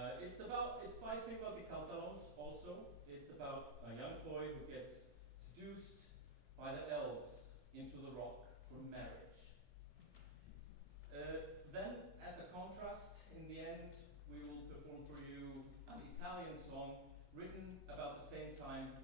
It's by Sigvald de Caltalos also. It's about a young boy who gets seduced by the elves into the rock for marriage. Then, as a contrast, in the end, we will perform for you an Italian song written about the same time